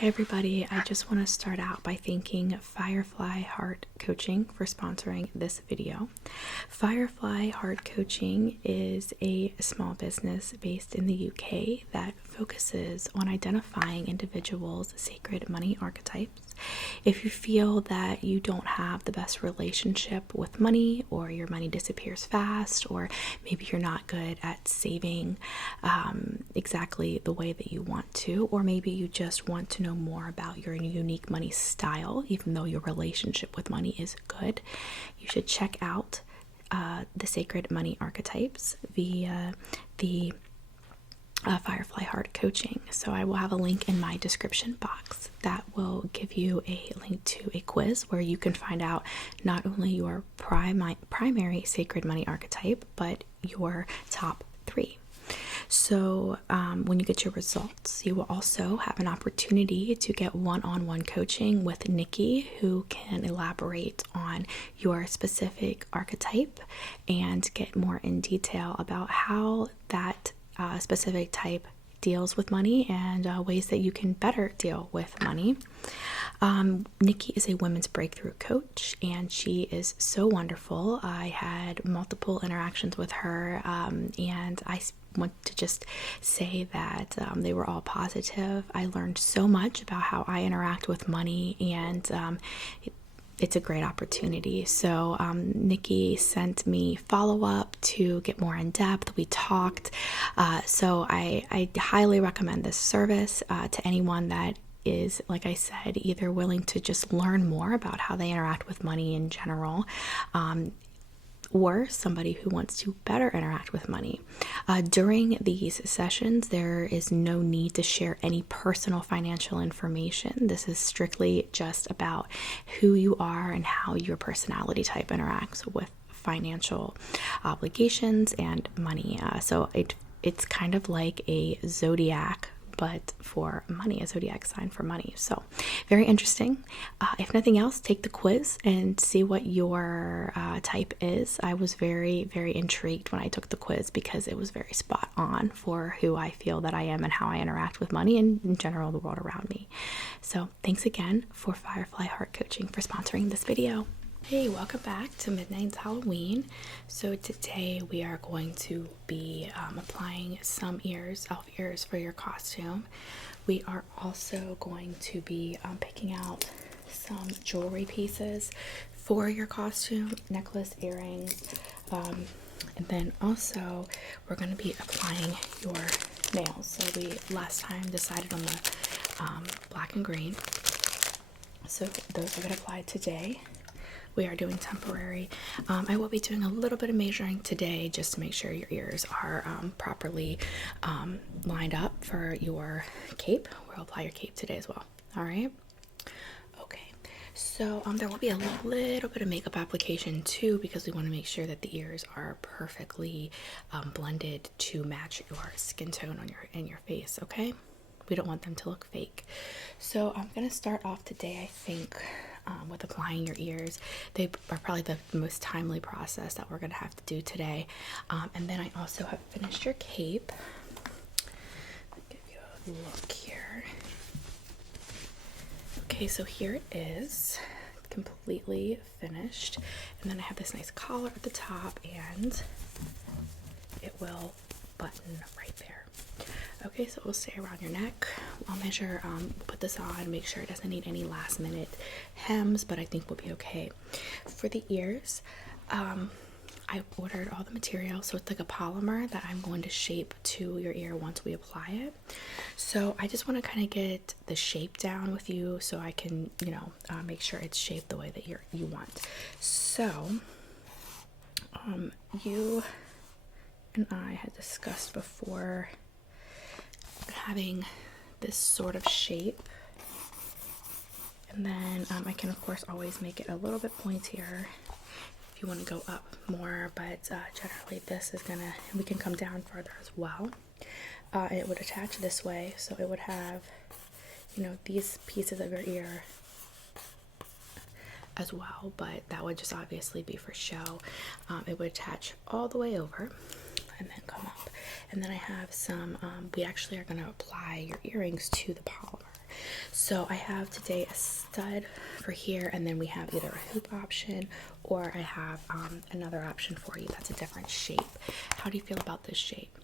Hi everybody, I just want to start out by thanking Firefly Heart Coaching for sponsoring this video. Firefly Heart Coaching is a small business based in the UK that focuses on identifying individuals' sacred money archetypes. If you feel that you don't have the best relationship with money, or your money disappears fast, or maybe you're not good at saving exactly the way that you want to, or maybe you just want to know more about your unique money style, even though your relationship with money is good, you should check out the Sacred Money Archetypes via the Firefly Heart Coaching. So I will have a link in my description box that will give you a link to a quiz where you can find out not only your primary sacred money archetype, but your top 3. So when you get your results, you will also have an opportunity to get one-on-one coaching with Nikki, who can elaborate on your specific archetype and get more in detail about how that specific type deals with money and ways that you can better deal with money. Nikki is a women's breakthrough coach, and she is so wonderful. I had multiple interactions with her, and I want to just say that they were all positive. I learned so much about how I interact with money, and it's a great opportunity. So Nikki sent me follow-up to get more in depth. We talked. So I highly recommend this service to anyone that is, like I said, either willing to just learn more about how they interact with money in general, or somebody who wants to better interact with money. During these sessions, there is no need to share any personal financial information. This is strictly just about who you are and how your personality type interacts with financial obligations and money. So it's kind of like a zodiac, but for money, a zodiac sign for money. So very interesting. If nothing else, take the quiz and see what your type is. I was very, very intrigued when I took the quiz because it was very spot on for who I feel that I am and how I interact with money and in general the world around me. So thanks again for Firefly Heart Coaching for sponsoring this video. Hey, welcome back to Midnight's Halloween. So today we are going to be applying some elf ears for your costume. We are also going to be picking out some jewelry pieces for your costume, necklace, earrings, and then also we're going to be applying your nails. So we last time decided on the black and green. So those are going to apply today. We are doing temporary. I will be doing a little bit of measuring today just to make sure your ears are properly lined up for your cape. We'll apply your cape today as well. All right. Okay. So there will be a little bit of makeup application too, because we want to make sure that the ears are perfectly blended to match your skin tone on your face. Okay. We don't want them to look fake. So I'm gonna start off today, I think, with applying your ears. They are probably the most timely process that we're gonna have to do today. And then I also have finished your cape. I'll give you a look here. Okay, so here it is, completely finished. And then I have this nice collar at the top, and it will button right there. Okay, so it will stay around your neck. I'll measure, put this on, make sure it doesn't need any last minute hems, but I think we'll be okay. For the ears, I ordered all the material, so it's like a polymer that I'm going to shape to your ear once we apply it. So I just want to kind of get the shape down with you so I can, make sure it's shaped the way that you want. So, you and I had discussed before having this sort of shape, and then I can of course always make it a little bit pointier if you want to go up more, but generally this is gonna, and we can come down further as well. It would attach this way, so it would have these pieces of your ear as well, but that would just obviously be for show. It would attach all the way over and then come up. And then I have some, we actually are going to apply your earrings to the polymer. So I have today a stud for here, and then we have either a hoop option or I have another option for you that's a different shape. How do you feel about this shape?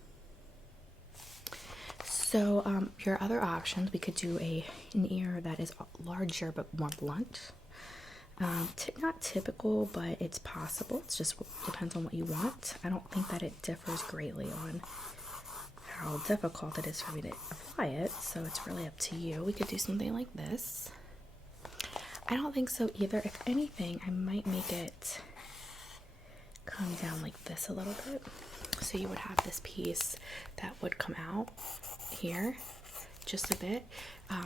So your other options, we could do an ear that is larger but more blunt. Not typical, but it's possible. It just depends on what you want. I don't think that it differs greatly on how difficult it is for me to apply it, so it's really up to you. We could do something like this. I don't think so either. If anything, I might make it come down like this a little bit. So you would have this piece that would come out here just a bit,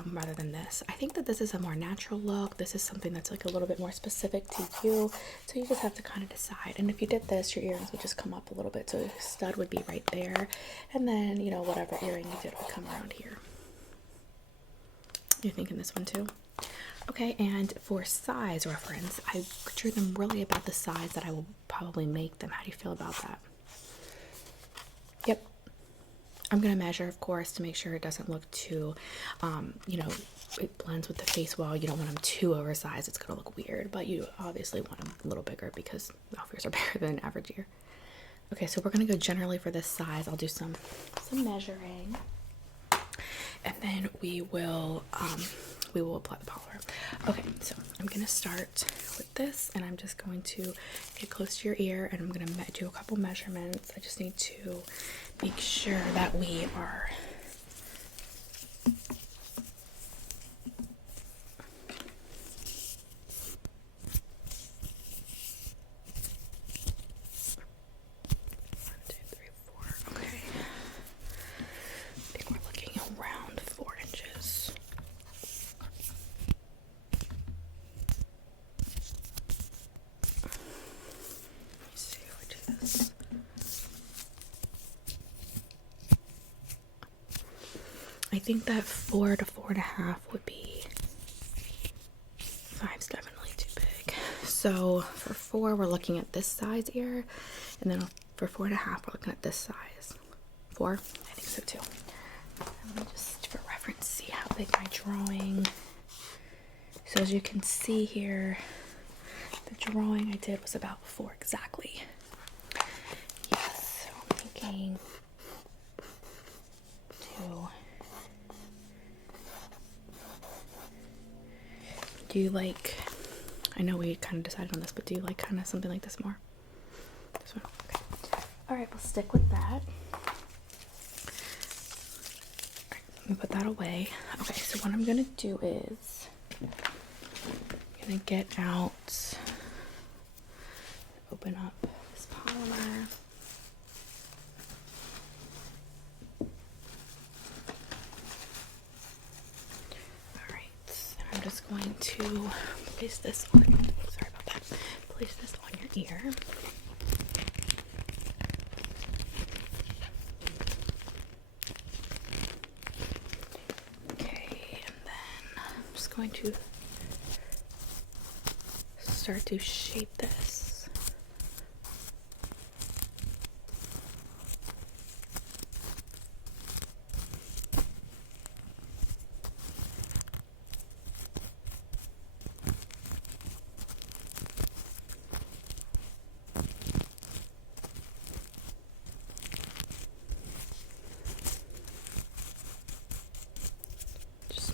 rather than this. I think that this is a more natural look. This is something that's like a little bit more specific to you. So you just have to kind of decide. And if you did this, your earrings would just come up a little bit. So the stud would be right there. And then, you know, whatever earring you did would come around here. You're thinking this one too? Okay, and for size reference, I drew them really about the size that I will probably make them. How do you feel about that? Yep. I'm going to measure, of course, to make sure it doesn't look too, you know, it blends with the face well. You don't want them too oversized. It's going to look weird, but you obviously want them a little bigger because elf ears are bigger than an average ear. Okay, so we're going to go generally for this size. I'll do some measuring, and then we will apply the powder. Okay, so I'm going to start with this, and I'm just going to get close to your ear, and I'm going to do a couple measurements. I just need to make sure that we are I think that 4 to 4.5 would be. 5's definitely too big. So for 4, we're looking at this size ear, and then for 4.5, we're looking at this size. 4, I think so too. Let me just, for reference, see how big my drawing. So as you can see here, the drawing I did was about 4 exactly. Yes, so I'm thinking 2. Do you like, I know we kind of decided on this, but do you like kind of something like this more? This one? Okay. Alright, we'll stick with that. Alright, let me put that away. Okay, so what I'm going to do is, I'm going to get out, open up this polymer. I'm just going to place this on, sorry about that, place this on your ear. Okay, and then I'm just going to start to shape this.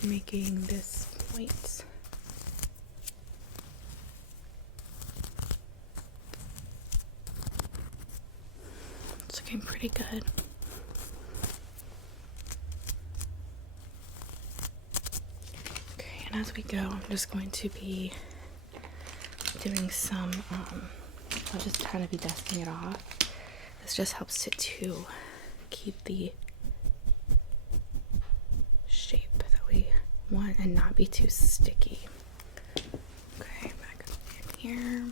Making this point. It's looking pretty good. Okay, and as we go, I'm just going to be doing some, I'll just kind of be dusting it off. This just helps it to keep the shape that we want and not be too sticky. Okay, back in here.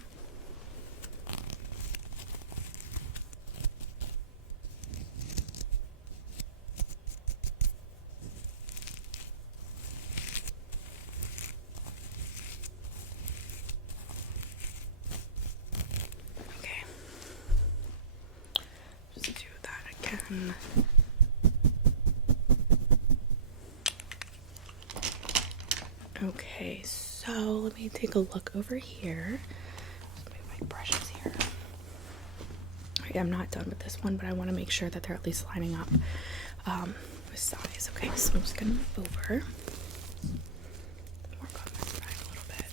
Okay. Just do that again. Okay, so let me take a look over here. Just move my brushes here. Alright, I'm not done with this one, but I want to make sure that they're at least lining up with size. Okay, so I'm just gonna move over. Work on this side a little bit.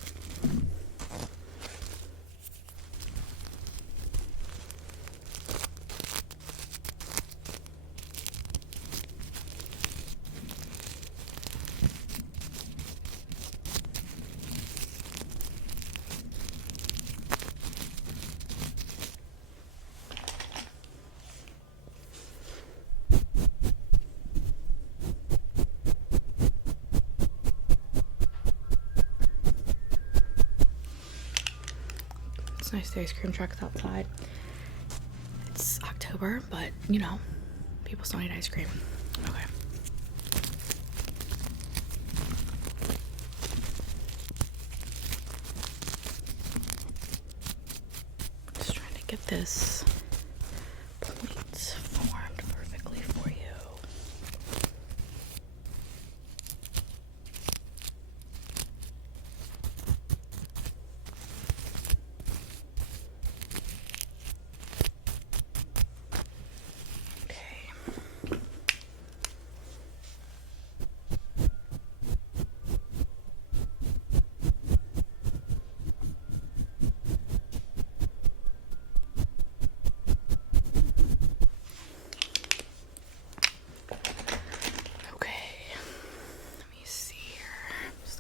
It's nice, the ice cream truck's outside. It's October, but you know, people still need ice cream. Okay. Just trying to get this point formed perfectly for you.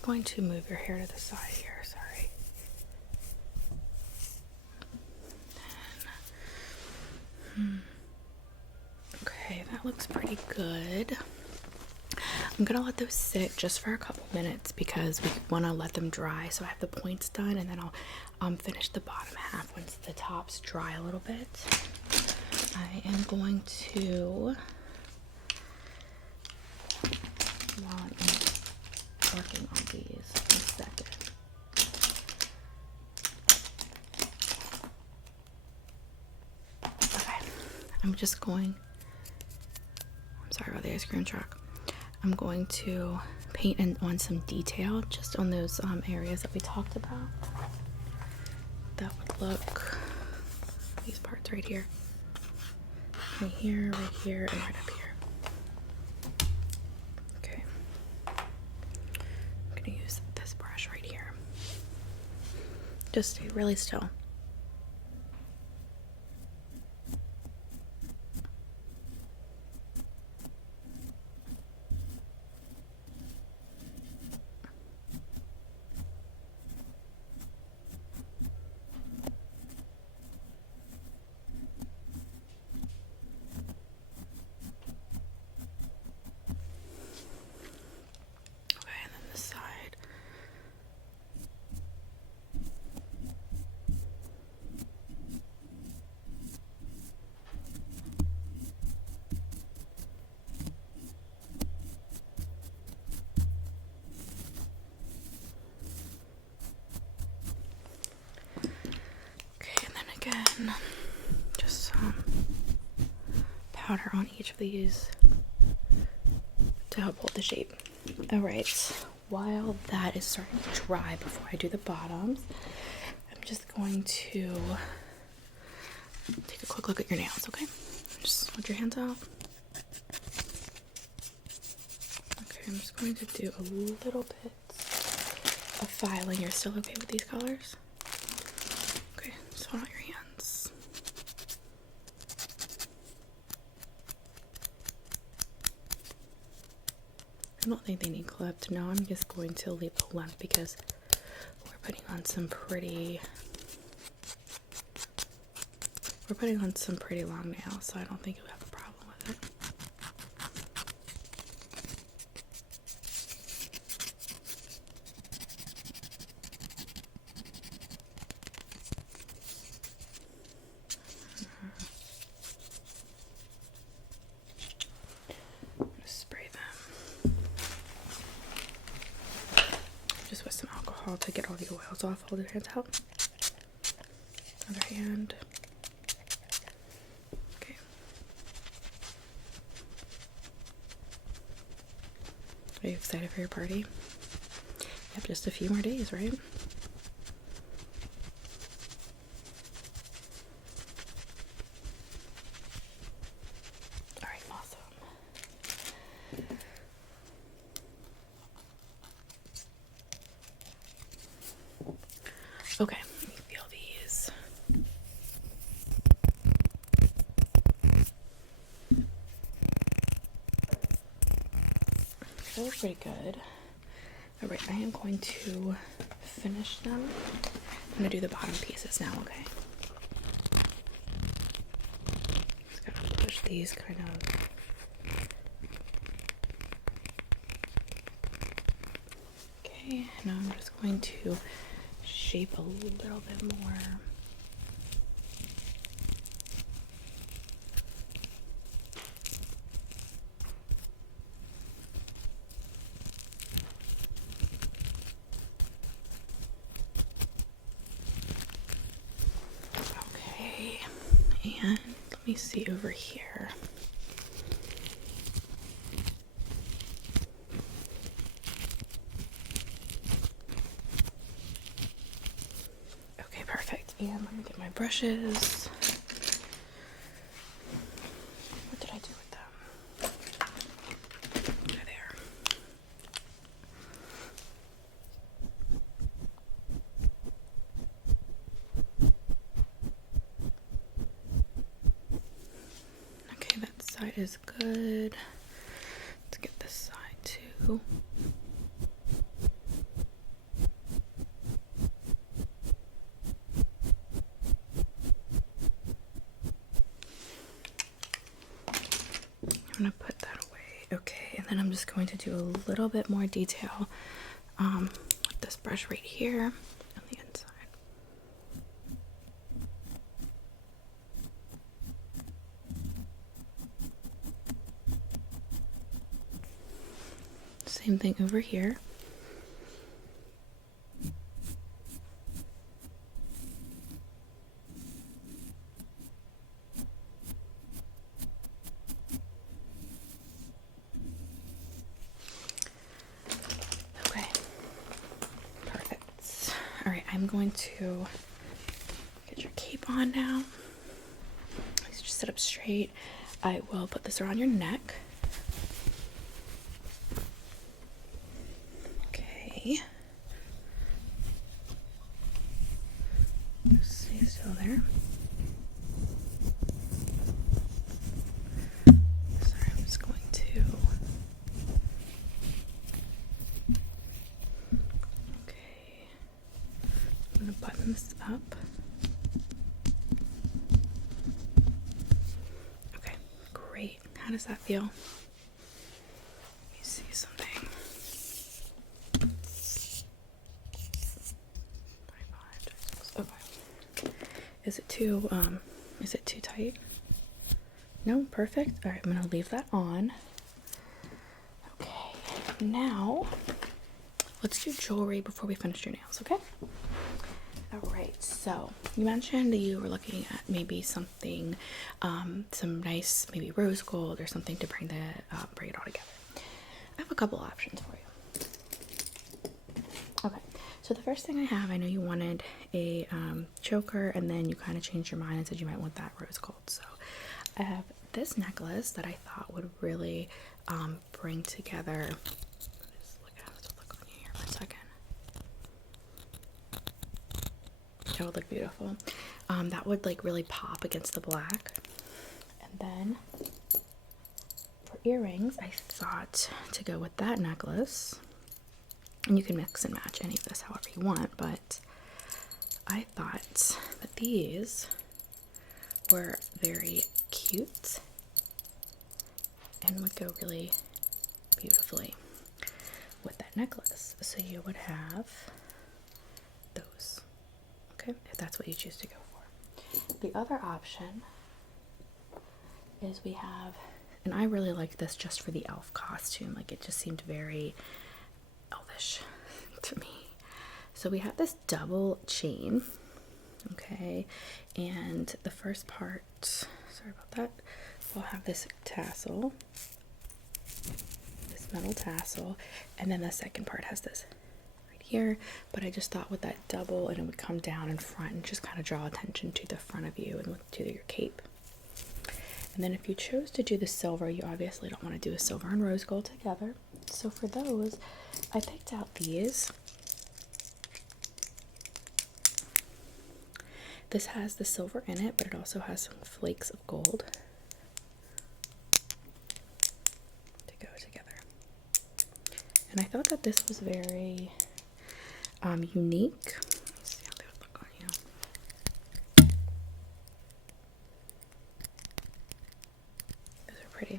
Going to move your hair to the side here, sorry. Okay, that looks pretty good. I'm gonna let those sit just for a couple minutes because we want to let them dry. So I have the points done, and then I'll finish the bottom half once the tops dry a little bit. I am going to, while I'm working on these in a second. Okay, I'm sorry about the ice cream truck. I'm going to paint in on some detail just on those areas that we talked about. That would look, these parts right here, and right here, and right up here. Use this brush right here. Just stay really still. Just some powder on each of these to help hold the shape. Alright, while that is starting to dry before I do the bottoms, I'm just going to take a quick look at your nails, okay? Just hold your hands out. Okay, I'm just going to do a little bit of filing. You're still okay with these colors? Okay, just hold out your hands. I don't think they need clipped. No, I'm just going to leave the length because we're putting on some pretty long nails, so I don't think you'll have a problem with it. To get all the oils off. Hold your hands out. Other hand. Okay. Are you excited for your party? Yep, just a few more days, right? All right, awesome. Okay, let me feel these. They look pretty good. All right, I am going to finish them. I'm gonna do the bottom pieces now, okay? Just gotta push these kind of. Okay, now I'm just going to shape a little bit more. Okay, and let me see over here. Okay, perfect. And let me get my brushes. What did I do with them? They're there. Okay, that side is good. Let's get this side too. I'm gonna put that away. Okay, and then I'm just going to do a little bit more detail with this brush right here on the inside. Same thing over here. Okay, perfect. All right, I'm going to get your cape on now. Please just sit up straight. I will put this around your neck. Okay. Just stay still there. Sorry, I'm just going to. Okay. I'm going to button this up. Okay, great. How does that feel? Let me see something. Okay. Is it too tight? No, perfect. All right, I'm gonna leave that on. Okay, now let's do jewelry before we finish your nails, okay? All right, so you mentioned that you were looking at maybe something, some nice, maybe rose gold or something to bring it all together. I have a couple options for you. Okay, so the first thing I know you wanted a choker, and then you kind of changed your mind and said you might want that rose gold. So I have this necklace that I thought would really bring together. Just look on you here for a second. That would look beautiful. That would like really pop against the black. And then for earrings, I thought to go with that necklace. And you can mix and match any of this however you want, but I thought that these were very cute and would go really beautifully with that necklace. So you would have those, okay, if that's what you choose to go for. The other option is we have, and I really liked this just for the elf costume, like it just seemed very elvish to me. So we have this double chain, okay, and the first part, sorry about that, we'll have this tassel, this metal tassel, and then the second part has this right here, but I just thought with that double and it would come down in front and just kind of draw attention to the front of you and to your cape. And then if you chose to do the silver, you obviously don't want to do a silver and rose gold together. So for those, I picked out these. This has the silver in it, but it also has some flakes of gold to go together. And I thought that this was very unique. Let's see how they would look on you. Those are pretty.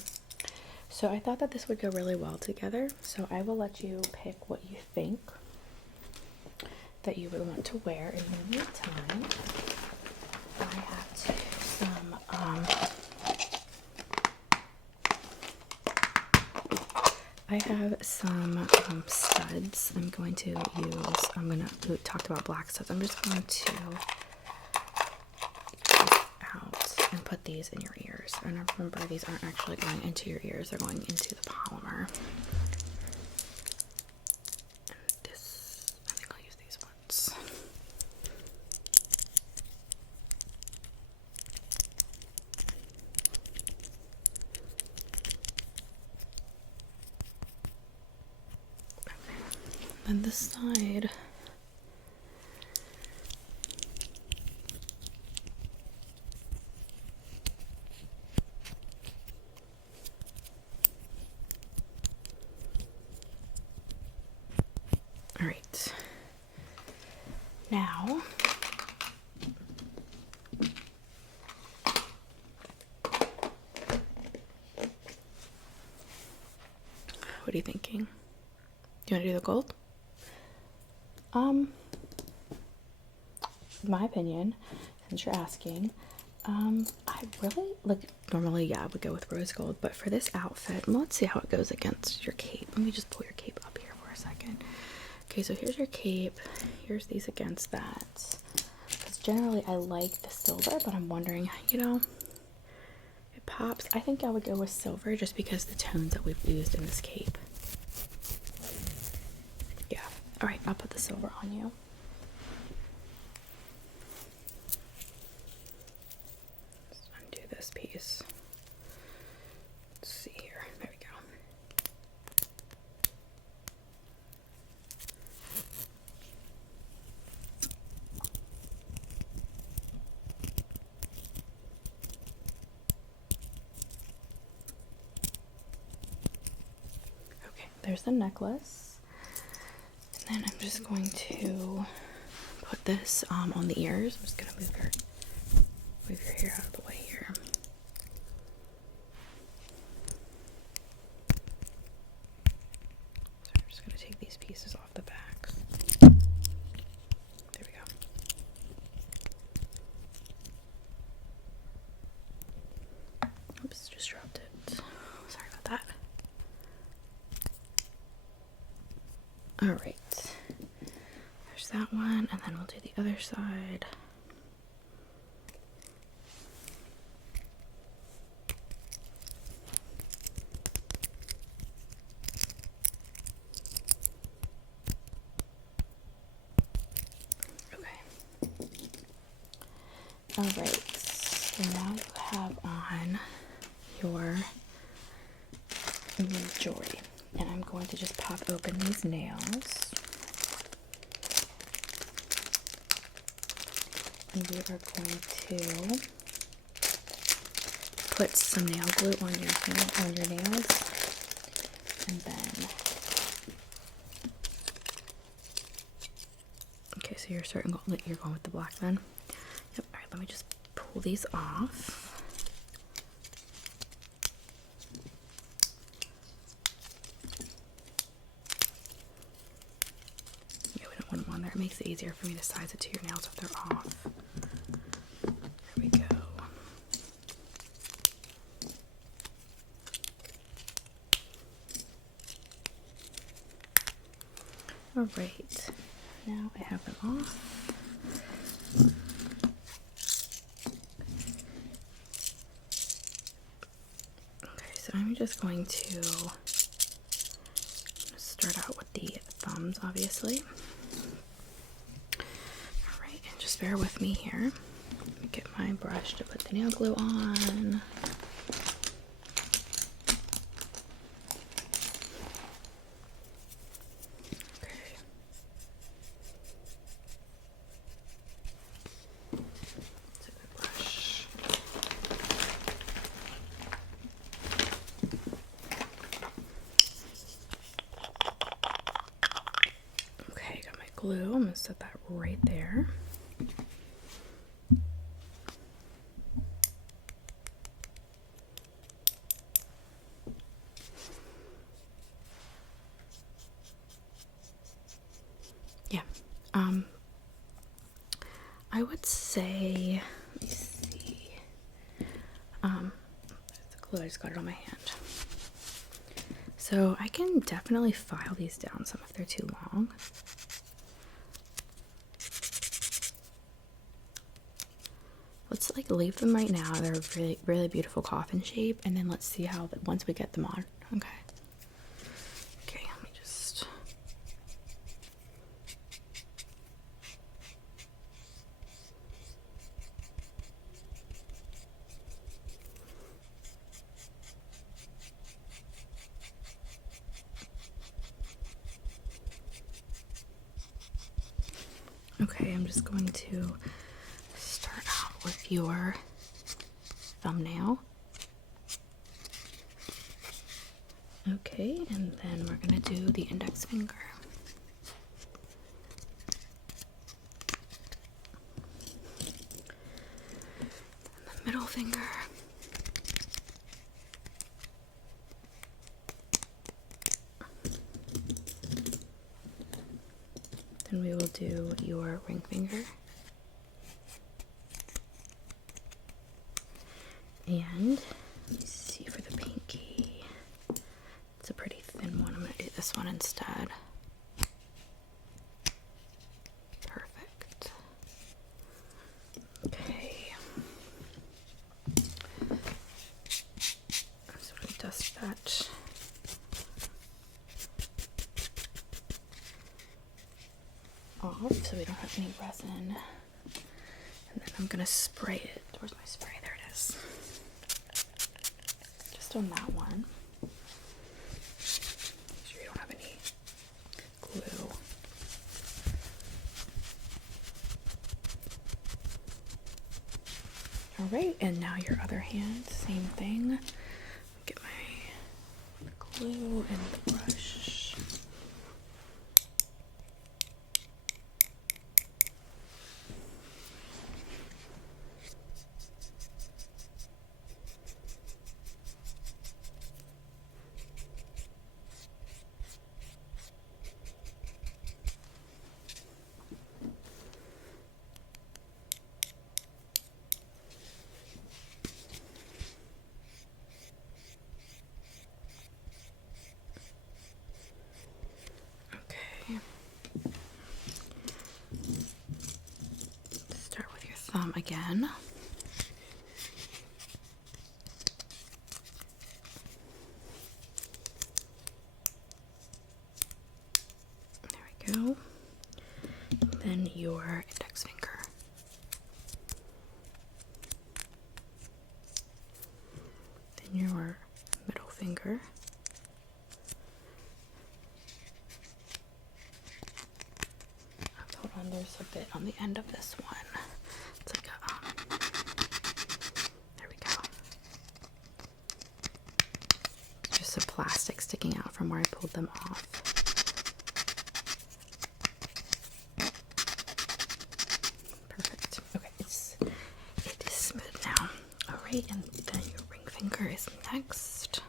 So I thought that this would go really well together. So I will let you pick what you think that you would want to wear. In the meantime, I have some studs I'm going to use. We talked about black studs. I'm just going to take out and put these in your ears. And remember, these aren't actually going into your ears, they're going into the polymer. And this, I think I'll use these ones. And this side, all right, now what are you thinking? Do you want to do the gold? In my opinion, since you're asking, I really, normally, yeah, I would go with rose gold, but for this outfit, let's see how it goes against your cape. Let me just pull your cape up here for a second. Okay, so here's your cape. Here's these against that. Because generally, I like the silver, but I'm wondering, it pops. I think I would go with silver just because the tones that we've used in this cape. Yeah. All right, I'll put the silver on you. Let's undo this piece. Let's see here. There we go. Okay, there's the necklace. And then I'm just going to put this on the ears. I'm just going to move your hair out of the way here. So I'm just going to take these pieces off the backs. There we go. Oops, just dropped it. Sorry about that. All right. There's that one, and then we'll do the other side. All right, so now you have on your jewelry, and I'm going to just pop open these nails, and we are going to put some nail glue on your nails, and then okay, so you're certain that you're going with the black then. Yep. All right, let me just pull these off. Yeah, we don't want them on there. It makes it easier for me to size it to your nails if they're off. There we go. All right, now I have them off. I'm just going to start out with the thumbs, obviously. just bear with me here. Let me get my brush to put the nail glue on. Glue. I'm going to set that right there. Yeah. I would say, let me see. There's the glue. I just got it on my hand. So I can definitely file these down some if they're too long. Let's like leave them right now. They're really, really beautiful coffin shape, and then let's see how once we get them on. Okay. Okay, let me just. Okay, I'm just going to start out with your thumbnail. Okay, and then we're going to do the index finger. And the middle finger. Then we will do your ring finger. And let me see for the pinky. It's a pretty thin one. I'm going to do this one instead. Perfect. Okay. I'm just going to dust that. Off so we don't have any resin. And then I'm going to spray it. Where's my spray? There it is. Just on that one. Make sure you don't have any glue. Alright, and now your other hand, same thing. Get my glue and the brush. Start with your thumb again. There we go. And then your index finger. Then your middle finger. Hold on, there's a bit on the end of this one. It's like a, there we go. Just a plastic sticking out from where I pulled them off. Perfect. Okay, it is smooth now. Alright, and then your ring finger is next.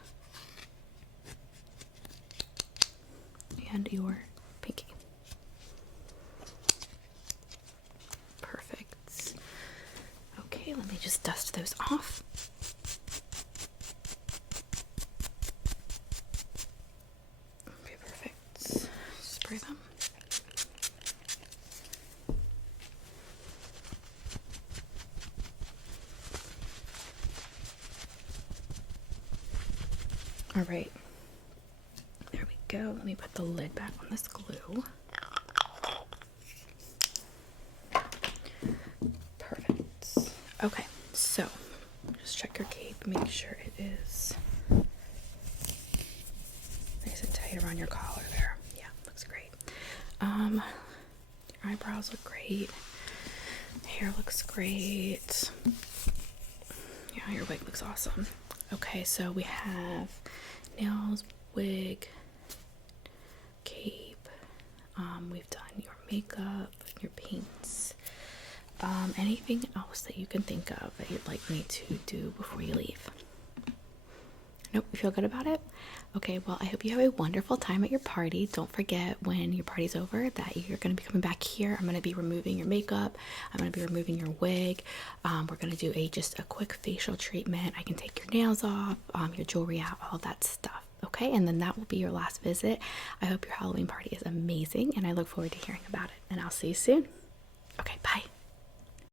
And your pinky. Perfect. Okay, let me just dust those off. Okay, perfect. Spray them. All right. There we go. Let me put the lid back on this glue. Okay, so just check your cape, make sure it is nice and tight around your collar there. Yeah, looks great. Your eyebrows look great. Hair looks great. Yeah, your wig looks awesome. Okay, so we have nails, wig, cape. We've done your makeup, your paints. Anything else that you can think of that you'd like me to do before you leave? Nope, you feel good about it? Okay, well, I hope you have a wonderful time at your party. Don't forget when your party's over that you're going to be coming back here. I'm going to be removing your makeup. I'm going to be removing your wig. We're going to do just a quick facial treatment. I can take your nails off, your jewelry out, all that stuff. Okay, and then that will be your last visit. I hope your Halloween party is amazing, and I look forward to hearing about it. And I'll see you soon. Okay, bye.